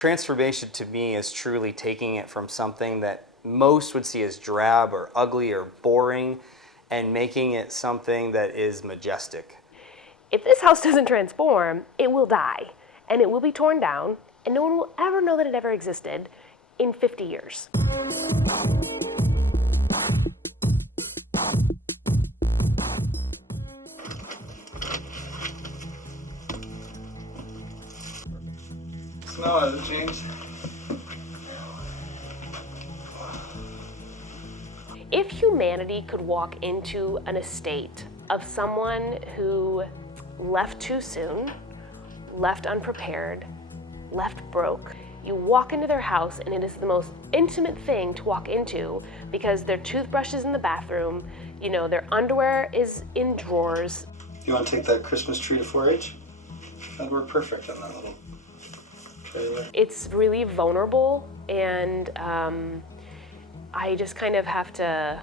Transformation to me is truly taking it from something that most would see as drab or ugly or boring and making it something that is majestic. If this house doesn't transform, it will die, and it will be torn down, and no one will ever know that it ever existed in 50 years. Smell it, James. If humanity could walk into an estate of someone who left too soon, left unprepared, left broke, you walk into their house and it is the most intimate thing to walk into because their toothbrush is in the bathroom, you know, their underwear is in drawers. You want to take that Christmas tree to 4-H? That'd work perfect on that little trailer. It's really vulnerable, and I just kind of have to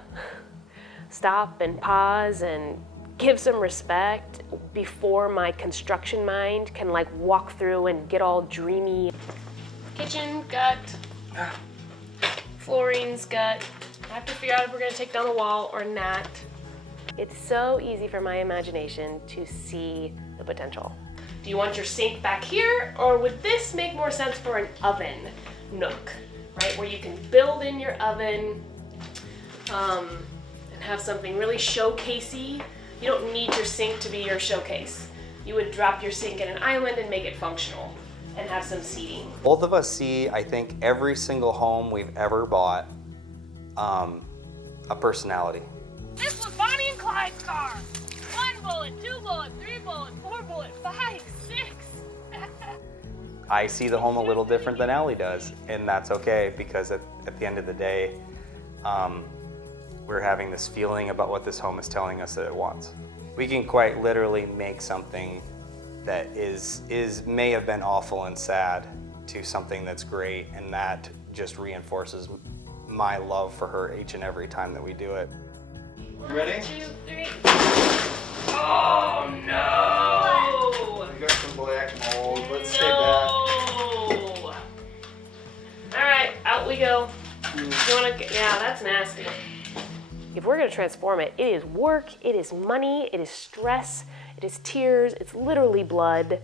stop and pause and give some respect before my construction mind can like walk through and get all dreamy. Kitchen, gut. Flooring's gut. I have to figure out if we're gonna take down the wall or not. It's so easy for my imagination to see the potential. Do you want your sink back here, or would this make more sense for an oven nook, right? Where you can build in your oven and have something really showcasey. You don't need your sink to be your showcase. You would drop your sink in an island and make it functional and have some seating. Both of us see, I think, every single home we've ever bought, a personality. This was Bonnie and Clyde's car. 1 bullet, 2 bullet, 3 bullet, 4 bullet, 5, 6. I see the home a little different than Allie does, and that's okay because at the end of the day, we're having this feeling about what this home is telling us that it wants. We can quite literally make something that may have been awful and sad to something that's great, and that just reinforces my love for her each and every time that we do it. Ready? 1, 2, 3. Oh no! We got some black mold. Let's stay back. No! Alright, out we go. You wanna yeah, that's nasty. If we're gonna transform it, it is work, it is money, it is stress, it is tears, it's literally blood.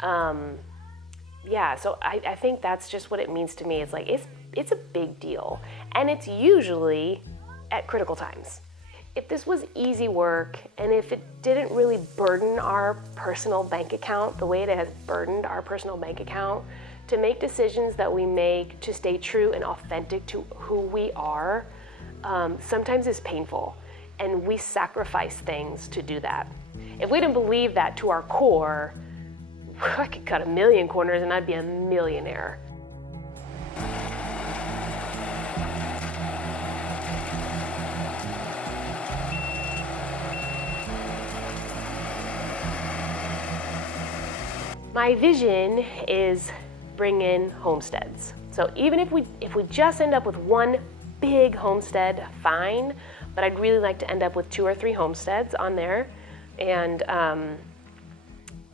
Yeah, so I think that's just what it means to me. It's like, it's a big deal. And it's usually at critical times. If this was easy work, and if it didn't really burden our personal bank account the way it has burdened our personal bank account, to make decisions that we make to stay true and authentic to who we are, sometimes is painful. And we sacrifice things to do that. If we didn't believe that to our core, I could cut 1,000,000 corners and I'd be a millionaire. My vision is bring in homesteads. So even if we just end up with one big homestead, fine, but I'd really like to end up with 2 or 3 homesteads on there and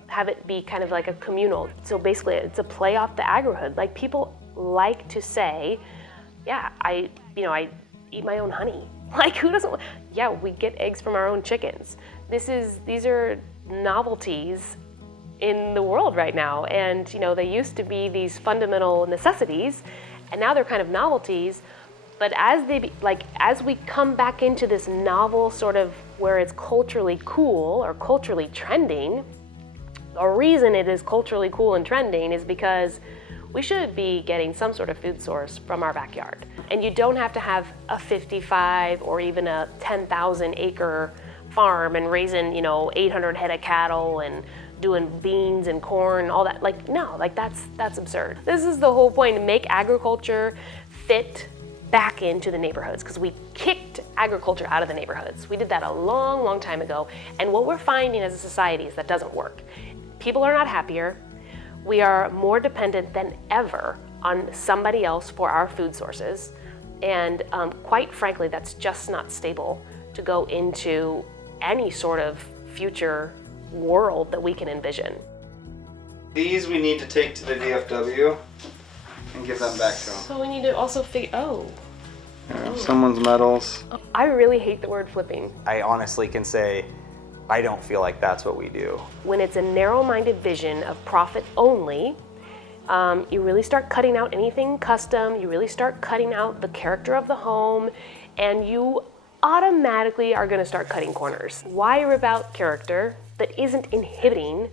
have it be kind of like a communal. So basically it's a play off the agrihood. Like people like to say, yeah, I eat my own honey. Like who doesn't, yeah, we get eggs from our own chickens. These are novelties in the world right now, and they used to be these fundamental necessities, and now they're kind of novelties. But as we come back into this novel sort of where it's culturally cool or culturally trending, the reason it is culturally cool and trending is because we should be getting some sort of food source from our backyard. And you don't have to have a 55 or even a 10,000 acre farm and raising 800 head of cattle and doing beans and corn, all that. That's absurd. This is the whole point, to make agriculture fit back into the neighborhoods, because we kicked agriculture out of the neighborhoods. We did that a long, long time ago. And what we're finding as a society is that doesn't work. People are not happier. We are more dependent than ever on somebody else for our food sources. And quite frankly, that's just not stable to go into any sort of future world that we can envision. These we need to take to the VFW. and give them back to them. So we need to also figure, Someone's medals. I really hate the word flipping. I honestly can say, I don't feel like that's what we do. When it's a narrow-minded vision of profit only, you really start cutting out anything custom, you really start cutting out the character of the home, and you automatically are gonna start cutting corners. Why rip out character that isn't inhibiting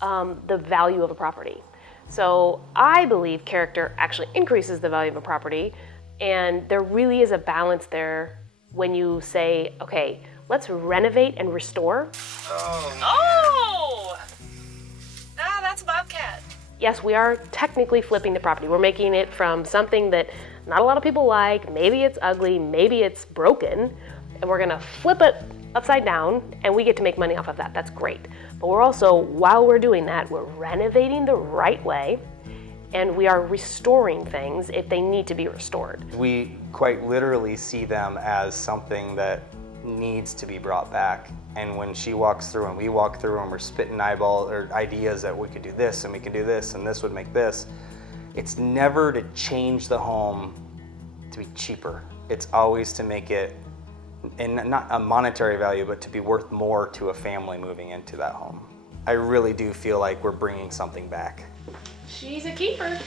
the value of a property? So I believe character actually increases the value of a property, and there really is a balance there when you say, okay, let's renovate and restore. Oh! Ah, that's a bobcat. Yes, we are technically flipping the property. We're making it from something that not a lot of people like, maybe it's ugly, maybe it's broken, and we're gonna flip it upside down and we get to make money off of that. That's great. But we're also, while we're doing that, we're renovating the right way and we are restoring things if they need to be restored. We quite literally see them as something that needs to be brought back. And when she walks through and we walk through and we're spitting eyeball or ideas that we could do this and we could do this and this would make this, it's never to change the home to be cheaper. It's always to make it, and not a monetary value, but to be worth more to a family moving into that home. I really do feel like we're bringing something back. She's a keeper.